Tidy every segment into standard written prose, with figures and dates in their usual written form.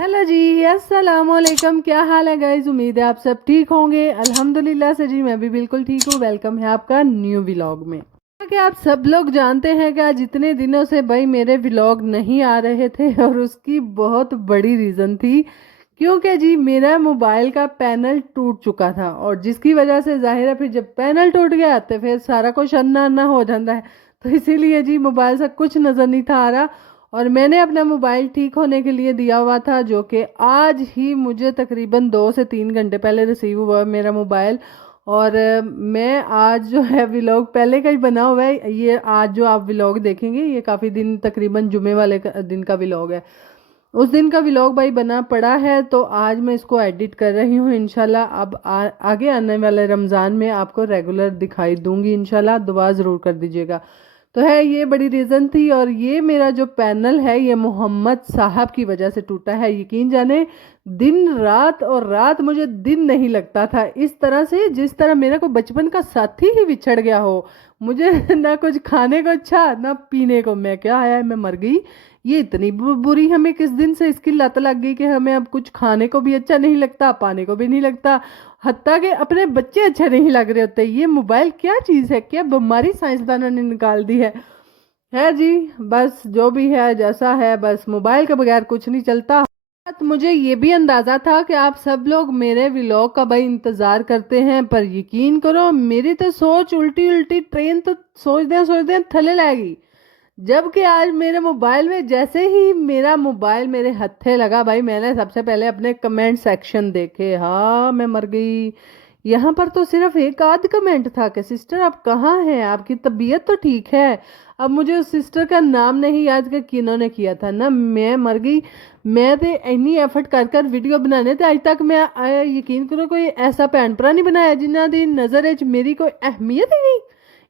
Hello जी, अस्सलाम वालेकुम। क्या हाल है गाइज? उम्मीद है आप सब ठीक होंगे। अल्हम्दुलिल्लाह से जी मैं भी बिल्कुल ठीक हूँ। वेलकम है आपका न्यू व्लॉग में। कि आप सब लोग जानते हैं कि जितने दिनों से भाई मेरे व्लॉग नहीं आ रहे थे और उसकी बहुत बड़ी रीज़न थी क्योंकि जी मेरा मोबाइल का पैनल टूट चुका था और जिसकी वजह से जाहिर है फिर जब पैनल टूट गया तो फिर सारा कुछ अन्ना अन्ना हो जाता है। तो इसीलिए जी मोबाइल से कुछ नज़र नहीं था आ रहा और मैंने अपना मोबाइल ठीक होने के लिए दिया हुआ था, जो कि आज ही मुझे तकरीबन 2 से 3 घंटे पहले रिसीव हुआ मेरा मोबाइल। और मैं आज जो है व्लॉग पहले का ही बना हुआ है। ये आज जो आप व्लॉग देखेंगे ये काफ़ी दिन तकरीबन जुमे वाले दिन का व्लॉग है। उस दिन का व्लॉग भाई बना पड़ा है तो आज मैं इसको एडिट कर रही हूँ इंशाल्लाह। अब आगे आने वाले रमज़ान में आपको रेगुलर दिखाई दूंगी इंशाल्लाह। दुआ ज़रूर कर दीजिएगा। तो है ये बड़ी रीज़न थी और ये मेरा जो पैनल है ये मोहम्मद साहब की वजह से टूटा है। यकीन जाने दिन रात और रात मुझे दिन नहीं लगता था इस तरह से जिस तरह मेरा कोई बचपन का साथी ही बिछड़ गया हो। मुझे ना कुछ खाने को अच्छा ना पीने को। मैं क्या आया मैं मर गई। ये इतनी बुरी हमें किस दिन से इसकी लत लग गई कि हमें अब कुछ खाने को भी अच्छा नहीं लगता, पाने को भी नहीं लगता, हत्ता कि अपने बच्चे अच्छे नहीं लग रहे होते। ये मोबाइल क्या चीज़ है, क्या बीमारी साइंसदानों ने निकाल दी है जी। बस जो भी है जैसा है, बस मोबाइल के बगैर कुछ नहीं चलता। बात मुझे ये भी अंदाज़ा था कि आप सब लोग मेरे व्लॉग का भाई इंतज़ार करते हैं, पर यकीन करो मेरी तो सोच उल्टी उल्टी ट्रेन तो सोचते थले लगेगी। जबकि आज मेरे मोबाइल में जैसे ही मेरा मोबाइल मेरे हत्थे लगा भाई मैंने सबसे पहले अपने कमेंट सेक्शन देखे। हाँ मैं मर गई। यहाँ पर तो सिर्फ एक आध कमेंट था कि सिस्टर आप कहाँ हैं, आपकी तबीयत तो ठीक है। अब मुझे उस सिस्टर का नाम नहीं याद कि किन्होंने किया था ना। मैं मर गई। मैं तो इन्नी एफर्ट कर कर वीडियो बनाने थे अज तक मैं यकीन करो कोई ऐसा भैन भरा नहीं बनाया जिन्हों की नज़र च मेरी कोई अहमियत ही नहीं।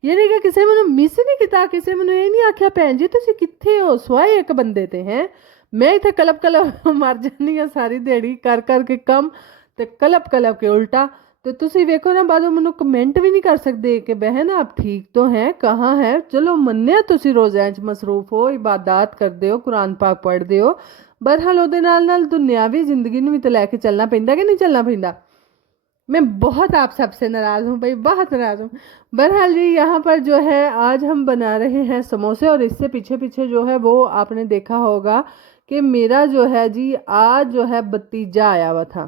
ये नहीं कि किसी मैंने मिस नहीं किया, किसी मैंने ये नहीं आख्या भैन जी तुम कितने हो स्वाए एक बंदे ते हैं। मैं इतने कलप कलप मर जानी हाँ सारी दिहाड़ी कर करके कम ते कलप कलप के उल्टा। तो तुसी वेखो ना बाद मैनू कमेंट भी नहीं कर सकते कि बहन आप ठीक तो हैं, कहाँ है। चलो मन्ने तुसी रोज़ा च मसरूफ हो, इबादत करते हो, कुरान पाक पढ़ते हो, बहरहाल ਉਹਦੇ ਨਾਲ दुनियावी जिंदगी ਨੂੰ भी तो लैके चलना पैंदा कि नहीं चलना पैंदा। मैं बहुत आप सबसे नाराज़ हूँ भाई, बहुत नाराज़ हूँ। बहरहाल जी यहाँ पर जो है आज हम बना रहे हैं समोसे और इससे पीछे पीछे जो है वो आपने देखा होगा कि मेरा जो है जी आज जो है भतीजा आया हुआ था।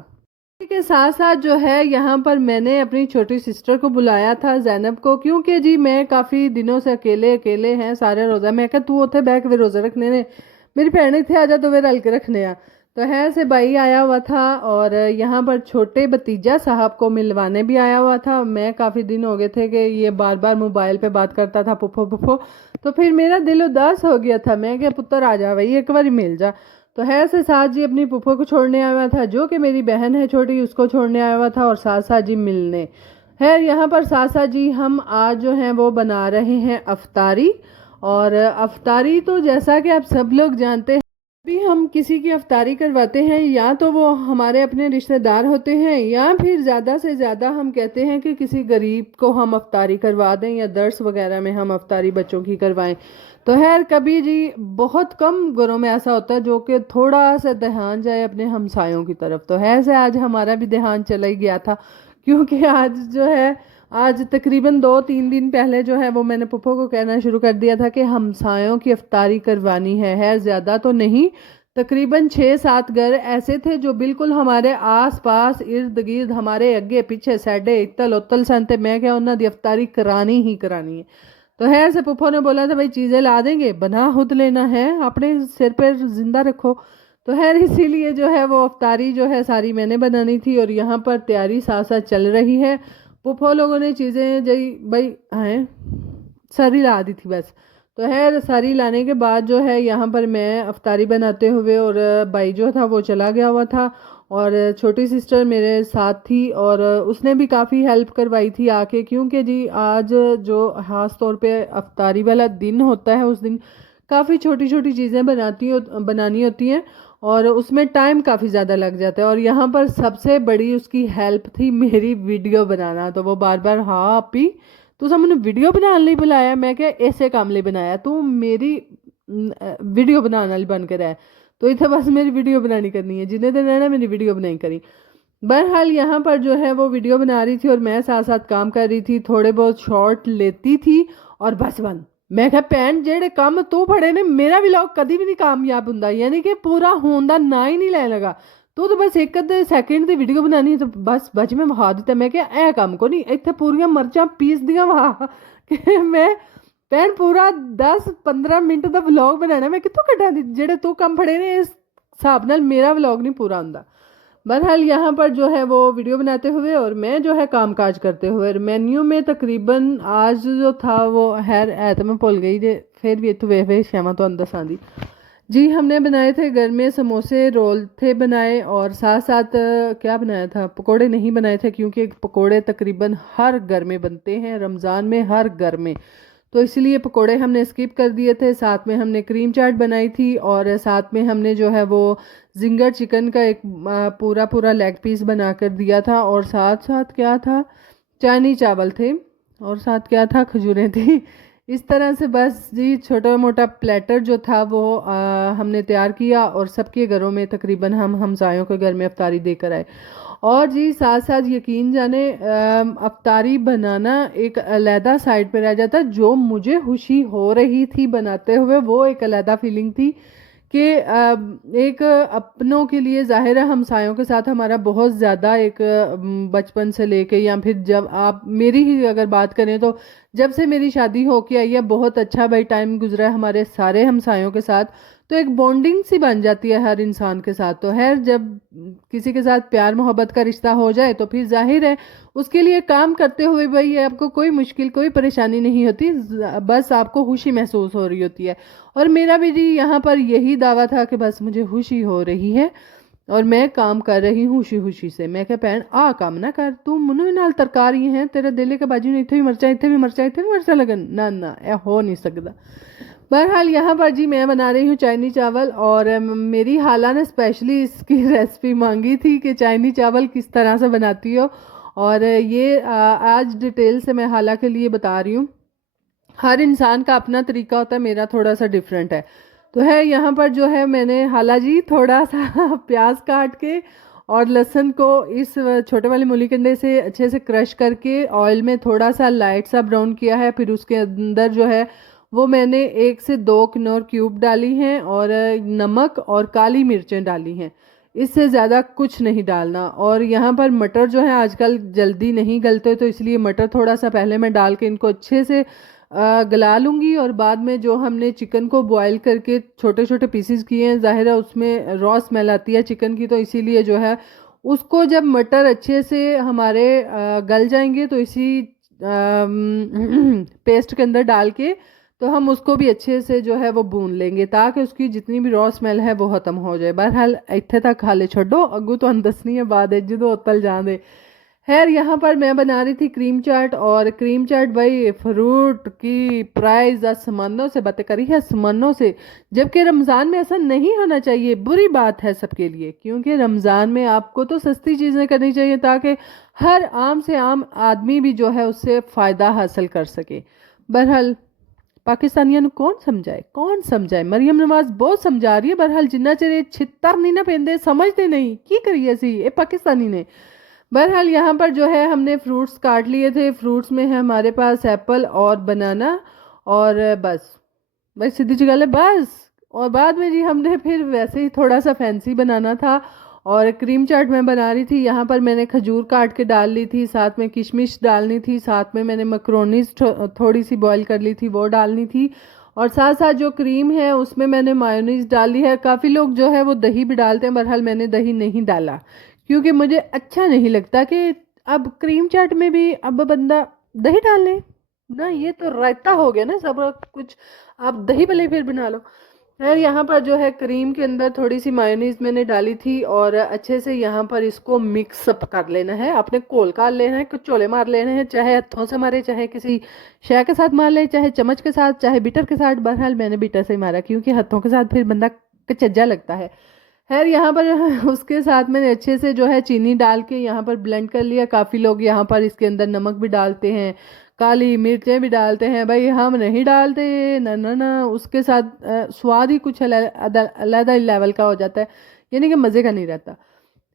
इसी के साथ साथ जो है यहाँ पर मैंने अपनी छोटी सिस्टर को बुलाया था जैनब को, क्योंकि जी मैं काफ़ी दिनों से अकेले अकेले हैं सारे रोज़ा। मैं क्या तू उत्थे बैठ के रोज़ा रखने ने, मेरी भैन इतने आ जा तो वे रल के रखने आ। तो है से भाई आया हुआ था और यहाँ पर छोटे भतीजा साहब को मिलवाने भी आया हुआ था। मैं काफ़ी दिन हो गए थे कि ये बार बार मोबाइल पे बात करता था पुप्पो पुप्पो, तो फिर मेरा दिल उदास हो गया था। मैं क्या पुत्र आ जा भाई एक बार मिल जा। तो है से साथ जी अपनी पुप्पो को छोड़ने आया हुआ था, जो कि मेरी बहन है छोटी उसको छोड़ने आया हुआ था, और साथ साथ जी मिलने है। यहाँ पर साथ साथ जी हम आज जो हैं वो बना रहे हैं अफ्तारी। और अफ्तारी तो जैसा कि आप सब लोग जानते हैं भी हम किसी की अफ्तारी करवाते हैं या तो वो हमारे अपने रिश्तेदार होते हैं या फिर ज़्यादा से ज़्यादा हम कहते हैं कि किसी गरीब को हम अफ्तारी करवा दें या दर्स वगैरह में हम अफ्तारी बच्चों की करवाएं। तो खैर कभी जी बहुत कम घरों में ऐसा होता है जो कि थोड़ा सा ध्यान जाए अपने हमसायों की तरफ। तो है से आज हमारा भी ध्यान चला ही गया था, क्योंकि आज जो है आज तकरीबन 2-3 दिन पहले जो है वो मैंने पुप्पो को कहना शुरू कर दिया था कि हमसायों की अफ्तारी करवानी है ज़्यादा तो नहीं, तकरीबन 6-7 घर ऐसे थे जो बिल्कुल हमारे आस पास इर्द गिर्द हमारे अगे पीछे साडे इतल उतल सन, ते मैं क्या उन्होंने अफ्तारी करानी ही करानी है। तो है से पुप्पो ने बोला था भाई चीज़ें ला देंगे, बना खुद लेना है, अपने सिर पर जिंदा रखो। तो खैर इसीलिए जो है वो अफ्तारी जो है सारी मैंने बनानी थी और यहाँ पर तैयारी साथ साथ चल रही है। पुप्पो लोगों ने चीज़ें जई भाई हैं सारी ला दी थी बस। तो है सारी लाने के बाद जो है यहाँ पर मैं अफ्तारी बनाते हुए और भाई जो था वो चला गया हुआ था और छोटी सिस्टर मेरे साथ थी और उसने भी काफ़ी हेल्प करवाई थी आके, क्योंकि जी आज जो ख़ास तौर पे अफ्तारी वाला दिन होता है उस दिन काफ़ी छोटी छोटी चीज़ें बनानी होती हैं और उसमें टाइम काफ़ी ज़्यादा लग जाता है। और यहाँ पर सबसे बड़ी उसकी हेल्प थी मेरी वीडियो बनाना। तो वो बार बार हाँ आपी तू सामने वीडियो बनाने लिए बुलाया, मैं क्या ऐसे काम लिए बनाया, तू मेरी वीडियो बनाने वाली बन कर है। तो इतना बस मेरी वीडियो बनानी करनी है, जिन्हें दिन रहना मेरी वीडियो बनाई करी। बहरहाल यहाँ पर जो है वो वीडियो बना रही थी और मैं साथ साथ काम कर रही थी, थोड़े बहुत शॉर्ट लेती थी और बस बंद। मैं कहा भैन जेड़े काम तू फड़े ने मेरा व्लॉग कभी भी नहीं कामयाब हुंदा, यानी कि पूरा होने का ना ही नहीं लै लगा। तो बस एक अद्धे सैकेंड की वीडियो बनानी है तो बस बच मैं वहा दिता। मैं क्या ए काम को नहीं इतने पूरियां मर्चां पीस दियां वहा कि मैं भैन पूरा 10-15 मिनट का व्लॉग बनाना मैं कितों कटा जेड़े तू काम फड़े ने, इस हिसाब नाल मेरा व्लॉग नहीं पूरा होंदा। बहरहाल यहाँ पर जो है वो वीडियो बनाते हुए और मैं जो है कामकाज करते हुए मेन्यू में तकरीबन आज जो था वो खैर है तो मैं भुल गई जे, फिर भी इतों वे श्यामा तो अंदर आंदी जी। हमने बनाए थे घर में समोसे रोल थे बनाए और साथ साथ क्या बनाया था, पकोड़े नहीं बनाए थे क्योंकि पकोड़े तकरीबन हर घर में बनते हैं रमज़ान में, हर घर में, तो इसलिए पकोड़े हमने स्किप कर दिए थे। साथ में हमने क्रीम चाट बनाई थी और साथ में हमने जो है वो जिंगर चिकन का एक पूरा पूरा लेग पीस बना कर दिया था और साथ साथ क्या था, चाइनी चावल थे और साथ क्या था, खजूरें थी। इस तरह से बस जी छोटा मोटा प्लेटर जो था वो हमने तैयार किया और सबके घरों में तकरीबन हम हमसायों के घर में अफ्तारी देकर आए। और जी साथ साथ यकीन जाने अफ्तारी बनाना एक अलहदा साइड पे रह जाता, जो मुझे खुशी हो रही थी बनाते हुए वो एक अलहदा फीलिंग थी कि एक अपनों के लिए ज़ाहिर है हमसायों के साथ हमारा बहुत ज़्यादा एक बचपन से लेके या फिर जब आप मेरी ही अगर बात करें तो जब से मेरी शादी हो के आई है बहुत अच्छा भाई टाइम गुजरा है हमारे सारे हमसायों के साथ, तो एक बॉन्डिंग सी बन जाती है हर इंसान के साथ। तो खैर जब किसी के साथ प्यार मोहब्बत का रिश्ता हो जाए तो फिर जाहिर है उसके लिए काम करते हुए भाई आपको कोई मुश्किल कोई परेशानी नहीं होती, बस आपको खुशी महसूस हो रही होती है। और मेरा भी जी यहाँ पर यही दावा था कि बस मुझे खुशी हो रही है और मैं काम कर रही हूँ खुशी खुशी से। मैं क्या भैन आ काम ना कर, तू मुनू नाल तरकारी है तेरे दिल के बाजू ने इतने भी मरचा इतने भी मरचा इतने भी मरचा लगन ना ना यह हो नहीं सकता। बहरहाल यहाँ पर जी मैं बना रही हूँ चाइनी चावल और मेरी हाला ने स्पेशली इसकी रेसिपी मांगी थी कि चाइनी चावल किस तरह से बनाती हो, और ये आज डिटेल से मैं हाला के लिए बता रही हूँ। हर इंसान का अपना तरीका होता है, मेरा थोड़ा सा डिफरेंट है। तो है यहाँ पर जो है मैंने हाला जी थोड़ा सा प्याज काट के और लहसुन को इस छोटे वाले मूली कंडे से अच्छे से क्रश करके ऑयल में थोड़ा सा लाइट सा ब्राउन किया है। फिर उसके अंदर जो है वो मैंने 1 से 2 किनौर क्यूब डाली हैं और नमक और काली मिर्चें डाली हैं, इससे ज़्यादा कुछ नहीं डालना। और यहाँ पर मटर जो है आजकल जल्दी नहीं गलते तो इसलिए मटर थोड़ा सा पहले मैं डाल के इनको अच्छे से गला लूँगी और बाद में जो हमने चिकन को बॉईल करके छोटे छोटे पीसेस किए हैं, ज़ाहिर है उसमें रॉ स्मेल आती है चिकन की, तो इसीलिए जो है उसको जब मटर अच्छे से हमारे गल जाएंगे तो इसी पेस्ट के अंदर डाल के तो हम उसको भी अच्छे से जो है वो भून लेंगे ताकि उसकी जितनी भी रॉ स्मेल है वो ख़त्म हो जाए। बहरहाल इतने तक हाले छोड़ो, अगू तो दसनी है बाद जो उतल जान दे। खैर यहाँ पर मैं बना रही थी क्रीम चाट, और क्रीम चाट भाई फ्रूट की प्राइस आसमानों से बातें करी है, आसमानों से, जबकि रमज़ान में ऐसा नहीं होना चाहिए, बुरी बात है सबके लिए, क्योंकि रमज़ान में आपको तो सस्ती चीज़ें करनी चाहिए ताकि हर आम से आम आदमी भी जो है उससे फ़ायदा हासिल कर सके। बहरहाल पाकिस्तानियों कौन समझाए कौन समझाए, मरियम नवाज बहुत समझा रही है, बहरहाल जिन्ना चिर छित्तर नहीं ना पेंदे समझते नहीं की करिए सी ये पाकिस्तानी ने। बहरहाल यहाँ पर जो है हमने फ्रूट्स काट लिए थे, फ्रूट्स में है हमारे पास एप्पल और बनाना, और बस भाई सीधी सी गल है बस। और बाद में जी हमने फिर वैसे ही थोड़ा सा फैंसी बनाना था और क्रीम चाट मैं बना रही थी। यहाँ पर मैंने खजूर काट के डाल ली थी, साथ में किशमिश डालनी थी, साथ में मैंने मकरोनीज थोड़ी सी बॉईल कर ली थी वो डालनी थी, और साथ साथ जो क्रीम है उसमें मैंने मायोनीज डाली है। काफ़ी लोग जो है वो दही भी डालते हैं, बहरहाल मैंने दही नहीं डाला क्योंकि मुझे अच्छा नहीं लगता कि अब क्रीम चाट में भी अब बंदा दही डाल ले ना, ये तो रायता हो गया ना सब कुछ, आप दही भले फिर बना लो। खैर यहाँ पर जो है क्रीम के अंदर थोड़ी सी मायोनीज मैंने डाली थी और अच्छे से यहाँ पर इसको मिक्सअप कर लेना है, आपने घोल कर लेना है, कुछ चोले मार लेने हैं, चाहे हथों से मारे, चाहे किसी शय के साथ मार ले, चाहे चम्मच के साथ, चाहे बीटर के साथ। बहरहाल मैंने बीटर से ही मारा क्योंकि हथों के साथ फिर बंदा कचज्जा लगता है। खैर यहाँ पर उसके साथ मैंने अच्छे से जो है चीनी डाल के यहाँ पर ब्लेंड कर लिया। काफ़ी लोग यहाँ पर इसके अंदर नमक भी डालते हैं, काली मिर्चें भी डालते हैं, भाई हम नहीं डालते। ना ना ना, उसके साथ स्वाद ही कुछ अलग लेवल का हो जाता है, यानी कि मज़े का नहीं रहता।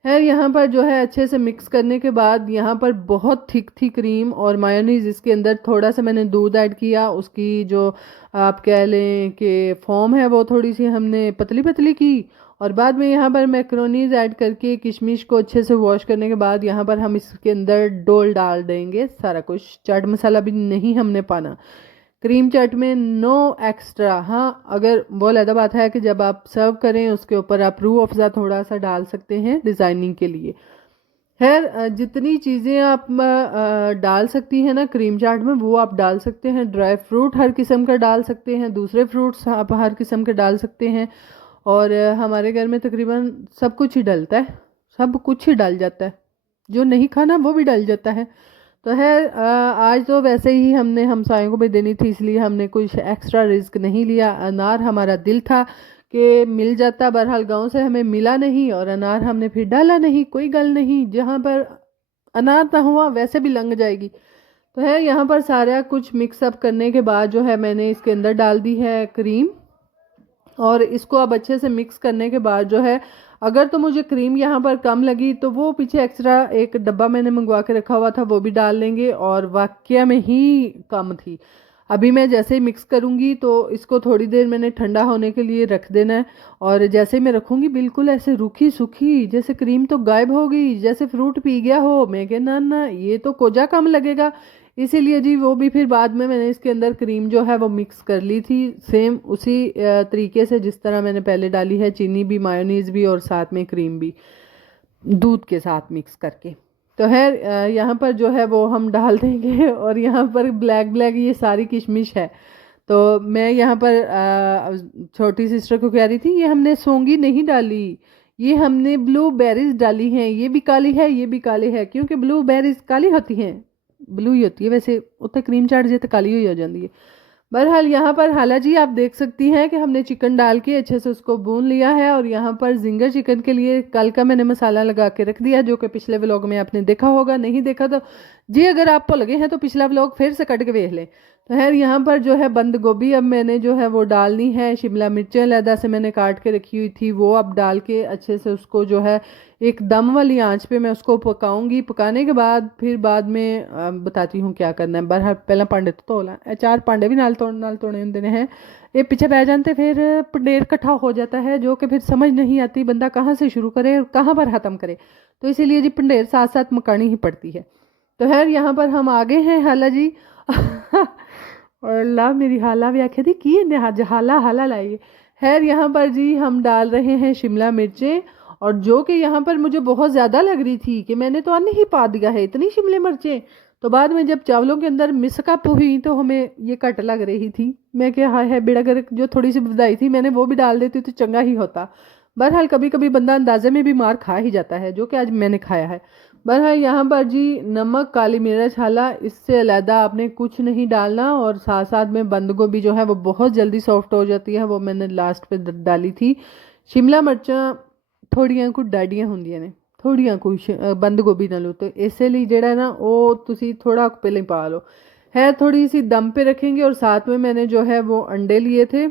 खैर यहाँ पर जो है अच्छे से मिक्स करने के बाद यहाँ पर बहुत थिक थी क्रीम और मायोनीज, इसके अंदर थोड़ा सा मैंने दूध ऐड किया। उसकी जो आप कह लें कि फॉर्म है वो थोड़ी सी हमने पतली पतली की। और बाद में यहाँ पर मैक्रोनीज ऐड करके किशमिश को अच्छे से वॉश करने के बाद यहाँ पर हम इसके अंदर डोल डाल देंगे। सारा कुछ चाट मसाला भी नहीं हमने पाना क्रीम चाट में, नो एक्स्ट्रा। हाँ, अगर वो अलग बात है कि जब आप सर्व करें उसके ऊपर आप रूह अफ़ज़ा थोड़ा सा डाल सकते हैं डिज़ाइनिंग के लिए। खैर जितनी चीज़ें आप डाल सकती हैं ना क्रीम चाट में वो आप डाल सकते हैं। ड्राई फ्रूट हर किस्म का डाल सकते हैं, दूसरे फ्रूट्स आप हर किस्म के डाल सकते हैं। और हमारे घर में तकरीबन सब कुछ ही डलता है, सब कुछ ही डल जाता है, जो नहीं खाना वो भी डल जाता है। तो है आज तो वैसे ही हमने हमसायों को भी देनी थी, इसलिए हमने कुछ एक्स्ट्रा रिस्क नहीं लिया। अनार हमारा दिल था कि मिल जाता, बहरहाल गांव से हमें मिला नहीं और अनार हमने फिर डाला नहीं। कोई गल नहीं, जहाँ पर अनार ना हुआ वैसे भी लंघ जाएगी। तो है यहाँ पर सारा कुछ मिक्सअप करने के बाद जो है मैंने इसके अंदर डाल दी है क्रीम। और इसको अब अच्छे से मिक्स करने के बाद जो है, अगर तो मुझे क्रीम यहाँ पर कम लगी तो वो पीछे एक्स्ट्रा एक डब्बा मैंने मंगवा के रखा हुआ था, वो भी डाल लेंगे। और वाकया में ही कम थी। अभी मैं जैसे ही मिक्स करूँगी तो इसको थोड़ी देर मैंने ठंडा होने के लिए रख देना है। और जैसे ही मैं रखूँगी बिल्कुल ऐसे रूखी सूखी, जैसे क्रीम तो गायब हो गई, जैसे फ्रूट पी गया हो। मैं कह ना ना, ये तो कोजा कम लगेगा। इसीलिए जी वो भी फिर बाद में मैंने इसके अंदर क्रीम जो है वो मिक्स कर ली थी, सेम उसी तरीके से जिस तरह मैंने पहले डाली है, चीनी भी, मायोनीज भी और साथ में क्रीम भी दूध के साथ मिक्स करके। तो है यहाँ पर जो है वो हम डाल देंगे। और यहाँ पर ब्लैक ब्लैक ये सारी किशमिश है। तो मैं यहाँ पर छोटी सिस्टर को कह रही थी, ये हमने सौंगी नहीं डाली, ये हमने ब्लूबेरीज डाली हैं, ये भी काली है ये भी काली है, क्योंकि ब्लूबेरीज काली होती हैं, ब्लू ही होती है वैसे, उत्ते क्रीम चाट जे तो काली ही हो जाती है। बहरहाल यहाँ पर हाला जी आप देख सकती हैं कि हमने चिकन डाल के अच्छे से उसको भून लिया है। और यहाँ पर जिंगर चिकन के लिए कल का मैंने मसाला लगा के रख दिया, जो कि पिछले व्लॉग में आपने देखा होगा। नहीं देखा तो जी अगर आपको लगे हैं तो पिछला व्लॉग फिर से कट के देख लें। तो खैर यहाँ पर जो है बंद गोभी अब मैंने जो है वो डालनी है। शिमला मिर्चें अलहदा से मैंने काट के रखी हुई थी, वो अब डाल के अच्छे से उसको जो है एक दम वाली आंच पे मैं उसको पकाऊंगी। पकाने के बाद फिर बाद में बताती हूँ क्या करना है। बहरहाल पहला पांडे तो धोला, चार पांडे भी नाल तोड़ने देने हैं, ये पीछे बह जाते फिर पंडेर इकट्ठा हो जाता है, जो कि फिर समझ नहीं आती बंदा कहाँ से शुरू करे और कहाँ पर ख़त्म करे। तो इसीलिए जी पंडेर साथ साथ मकानी ही पड़ती है। तो खैर यहाँ पर हम आगे हैं हाला जी। और अल्लाह मेरी हाला भी आखे थी की हाला हाला लाइए। खैर यहाँ पर जी हम डाल रहे हैं शिमला मिर्चें, और जो कि यहाँ पर मुझे बहुत ज़्यादा लग रही थी कि मैंने तो अन्य ही पा दिया है इतनी शिमला मिर्चें। तो बाद में जब चावलों के अंदर मिसकअप हुई तो हमें ये कट लग रही थी। मैं क्या हाय है बेड़ा गर्क, जो थोड़ी सी बुदाई थी मैंने वो भी डाल देती तो चंगा ही होता। बहरहाल कभी कभी बंदा अंदाजे में भी मार खा ही जाता है, जो कि आज मैंने खाया है। बहरहाल यहाँ पर जी नमक, काली मिर्च, हाला, इससे अलहदा आपने कुछ नहीं डालना। और साथ साथ में बंद गोभी जो है वो बहुत जल्दी सॉफ्ट हो जाती है, वो मैंने लास्ट पे डाली थी। शिमला मिर्चा थोड़ियां कुछ डाडियां ਹੁੰਦੀਆਂ ਨੇ, थोड़ियां कुछ बंद गोभी नालों, तो इसलिए ਜਿਹੜਾ ना वो तुसी थोड़ा पहले पा लो है। थोड़ी सी दम पे रखेंगे। और साथ में मैंने जो है वो अंडे लिए थे,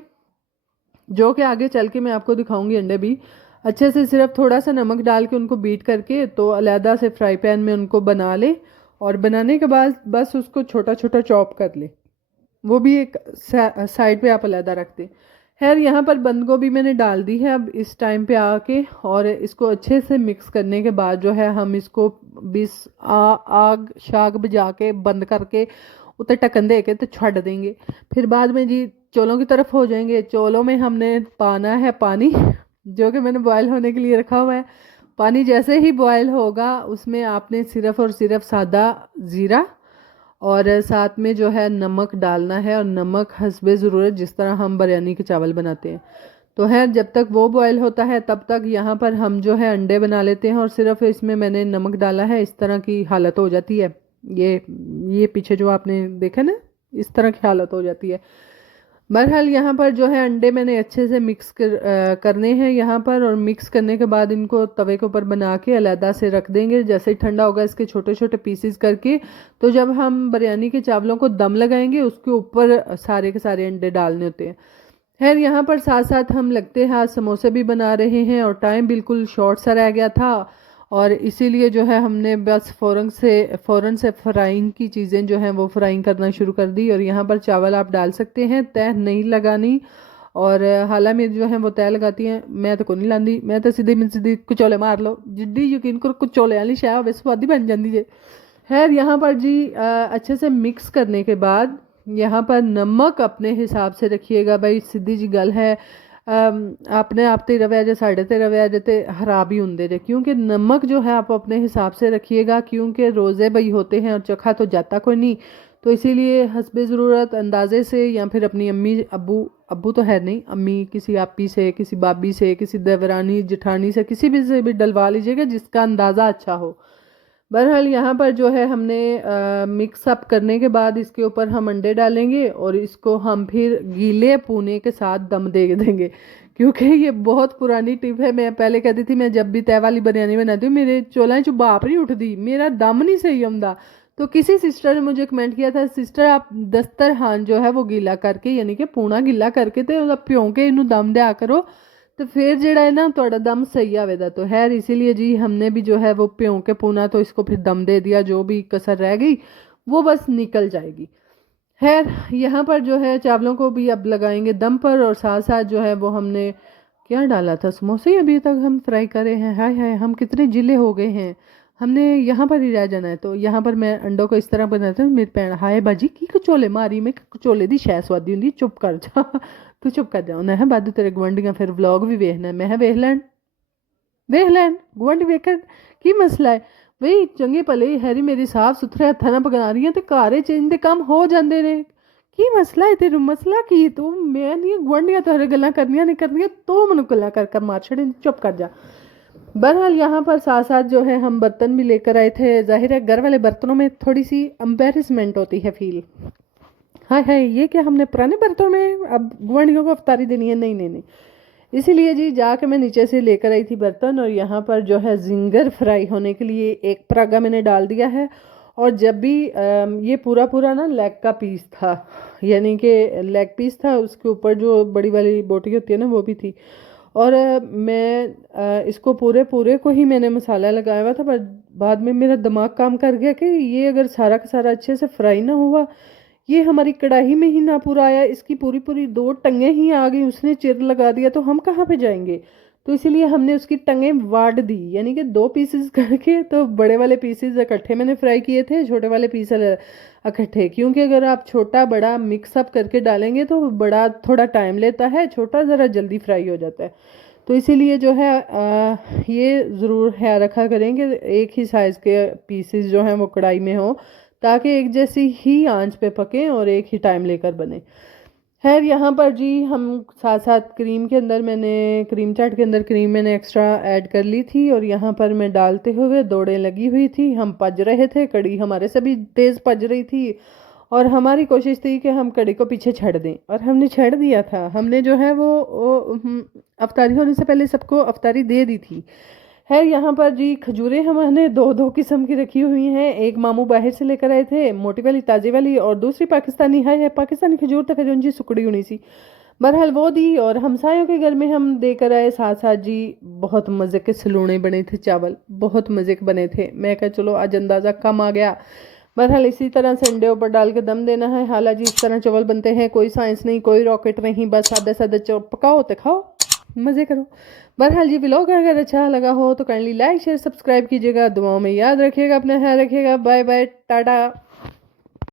जो कि आगे चल के मैं आपको दिखाऊंगी। अंडे भी अच्छे से सिर्फ थोड़ा सा नमक डाल के उनको बीट करके तो अलहदा से फ्राई पैन में उनको बना ले। और बनाने के बाद बस उसको छोटा छोटा चॉप कर ले, वो भी एक साइड पे आप अलहदा रख दें। खैर यहाँ पर बंद गोभी मैंने डाल दी है अब इस टाइम पे आके, और इसको अच्छे से मिक्स करने के बाद जो है हम इसको आग शाग बुझा के बंद करके उतर ढक्कन दे के तो छड़ देंगे। फिर बाद में जी चौलों की तरफ हो जाएंगे। चौलों में हमने पाना है पानी, जो कि मैंने बॉयल होने के लिए रखा हुआ है। पानी जैसे ही बॉयल होगा उसमें आपने सिर्फ और सिर्फ सादा ज़ीरा और साथ में जो है नमक डालना है। और नमक हस्बे ज़रूरत, जिस तरह हम बिरयानी के चावल बनाते हैं। तो है जब तक वो बॉयल होता है तब तक यहाँ पर हम जो है अंडे बना लेते हैं। और सिर्फ इसमें मैंने नमक डाला है, इस तरह की हालत हो जाती है। ये पीछे जो आपने देखा ना, इस तरह की हालत हो जाती है। बहरहाल यहाँ पर जो है अंडे मैंने अच्छे से करने हैं यहाँ पर, और मिक्स करने के बाद इनको तवे के ऊपर बना के अलहदा से रख देंगे। जैसे ही ठंडा होगा इसके छोटे छोटे पीसेस करके, तो जब हम बिरयानी के चावलों को दम लगाएंगे उसके ऊपर सारे के सारे अंडे डालने होते हैं। खैर यहाँ पर साथ साथ हम लगते हैं आज समोसे भी बना रहे हैं, और टाइम बिल्कुल शॉर्ट सा रह गया था, और इसीलिए जो है हमने बस फ़ौरन से फ्राइंग की चीज़ें जो हैं वो फ्राइंग करना शुरू कर दी। और यहाँ पर चावल आप डाल सकते हैं, तह नहीं लगानी। और हाला में जो है वो तय लगाती हैं, मैं तो कोई नहीं लाती, मैं तो सीधी कुचोले मार लो, जिद्दी यकीन करो कुचोले वाली शाह होवे स्वादी बन जाती जे। खैर यहाँ पर जी अच्छे से मिक्स करने के बाद यहाँ पर नमक अपने हिसाब से रखिएगा भाई, सीधी जी गल है। आपने आप ते रवे जे साढ़े ते रवे जे ते खराब ही होंगे जे, क्योंकि नमक जो है आप अपने हिसाब से रखिएगा, क्योंकि रोज़े भाई होते हैं और चखा तो जाता कोई नहीं। तो इसीलिए हस्बे ज़रूरत अंदाजे से, या फिर अपनी अम्मी अब्बू अब्बू तो है नहीं, अम्मी किसी आपी से, किसी बाबी से, किसी देवरानी जेठानी से, किसी भी से भी डलवा लीजिएगा जिसका अंदाज़ा अच्छा हो। बहरहाल यहाँ पर जो है हमने मिक्स अप करने के बाद इसके ऊपर हम अंडे डालेंगे, और इसको हम फिर गीले पूने के साथ दम दे देंगे। क्योंकि ये बहुत पुरानी टिप है, मैं पहले कहती थी मैं जब भी तय वाली बिरयानी बनाती हूँ मेरे चोलें चो बाप नहीं उठती, मेरा दम नहीं सही आंदा। तो किसी सिस्टर ने मुझे कमेंट किया था, सिस्टर आप दस्तरखान जो है वो गीला करके, यानी कि पूना गीला करके तो प्यों के इनू दम दिया करो, तो फिर जेड़ा है ना थोड़ा दम सही आवेगा। तो खैर इसीलिए जी हमने भी जो है वो प्यों के पूना, तो इसको फिर दम दे दिया, जो भी कसर रह गई वो बस निकल जाएगी। खैर यहाँ पर जो है चावलों को भी अब लगाएंगे दम पर, और साथ साथ जो है वो हमने क्या डाला था, समोसे ही अभी तक हम फ्राई करे हैं। हाय हाय हम कितने जिले हो गए हैं, हमने यहाँ पर ही रह जाना है। तो यहाँ पर मैं अंडों को इस तरह बनाती हूँ, मेरी भैन हाय बाजी की कचोले मारी, मैं कचोले दी शै स्वादी होंगी, चुप कर जा तू चुप कर जा। उन्हें बादू तेरे गुआंढियां फिर व्लॉग भी वेखना, मैं वेख लैन गुआंढी वेखन की मसला है बई, चंगे भले हैरी मेरी साफ सुथरे हत्थां नाल पका रही ते घर च इंदे काम हो जाते ने, की मसला है तेरू, मसला की तू, मैं नहीं गुआंढियां तेरे गल्लां करनियां नहीं करनियां, तो मैनू गल्लां कर मार छड़े, चुप कर जा। बहरहाल यहाँ पर साथ साथ जो है हम बर्तन भी लेकर आए थे। जाहिर है घर वाले बर्तनों में थोड़ी सी एम्बेरसमेंट होती है फील, हाँ है ये क्या हमने पुराने बर्तनों में अब गुआंढियों को अफ्तारी देनी है, नहीं नहीं नहीं। इसीलिए जी जाके मैं नीचे से लेकर आई थी बर्तन, और यहाँ पर जो है जिंगर फ्राई होने के लिए एक परागा मैंने डाल दिया है। और जब भी ये पूरा पूरा ना लेग का पीस था, यानी कि लेग पीस था, उसके ऊपर जो बड़ी वाली बोटी होती है ना वो भी थी। और मैं इसको पूरे पूरे को ही मैंने मसाला लगाया हुआ था, पर बाद में मेरा दिमाग काम कर गया कि ये अगर सारा का सारा अच्छे से फ्राई ना हुआ, ये हमारी कढ़ाई में ही ना पूरा आया, इसकी पूरी पूरी दो टंगे ही आ गई, उसने चिर लगा दिया, तो हम कहाँ पे जाएंगे। तो इसीलिए हमने उसकी टंगे वाड़ दी, यानी कि दो पीसेस करके, तो बड़े वाले पीसेस इकट्ठे मैंने फ्राई किए थे, छोटे वाले पीस इकट्ठे, क्योंकि अगर आप छोटा बड़ा मिक्सअप करके डालेंगे तो बड़ा थोड़ा टाइम लेता है, छोटा ज़रा जल्दी फ्राई हो जाता है। तो इसीलिए जो है ये ज़रूर ख्याल रखा करेंगे एक ही साइज़ के पीसेस जो हैं वो कढ़ाई में हो, ताकि एक जैसी ही आंच पे पकें और एक ही टाइम लेकर बने। खैर यहाँ पर जी हम साथ साथ क्रीम के अंदर मैंने क्रीम चाट के अंदर क्रीम मैंने एक्स्ट्रा ऐड कर ली थी, और यहाँ पर मैं डालते हुए दौड़ें लगी हुई थी, हम पज रहे थे, कड़ी हमारे से भी तेज़ पज रही थी, और हमारी कोशिश थी कि हम कड़ी को पीछे छड़ दें, और हमने छड़ दिया था। हमने जो है वो अफ्तारी होने से पहले सबको अफ्तारी दे दी थी। है यहाँ पर जी खजूरें हमने दो दो किस्म की रखी हुई हैं, एक मामू बाहर से लेकर आए थे मोटी वाली ताज़ी वाली, और दूसरी पाकिस्तानी है पाकिस्तानी खजूर तो फिर उनकी सुकड़ी होनी सी। बहरहाल वो दी, और हमसायों के घर में हम देकर आए साथ साथ जी। बहुत मज़े के सलूने बने थे, चावल बहुत मज़े के बने थे, मैं कहा चलो आज अंदाज़ा कम आ गया। बहरहाल इसी तरह से अंडे ऊपर डाल के दम देना है। हालांकि इस तरह चावल बनते हैं, कोई साइंस नहीं, कोई रॉकेट नहीं, बस सादा सादा पकाओ तो खाओ, मज़े करो। बहरहाल जी व्लॉग अगर अच्छा लगा हो तो काइंडली लाइक शेयर सब्सक्राइब कीजिएगा, दुआओं में याद रखिएगा, अपना ख्याल रखिएगा, बाय बाय टाटा।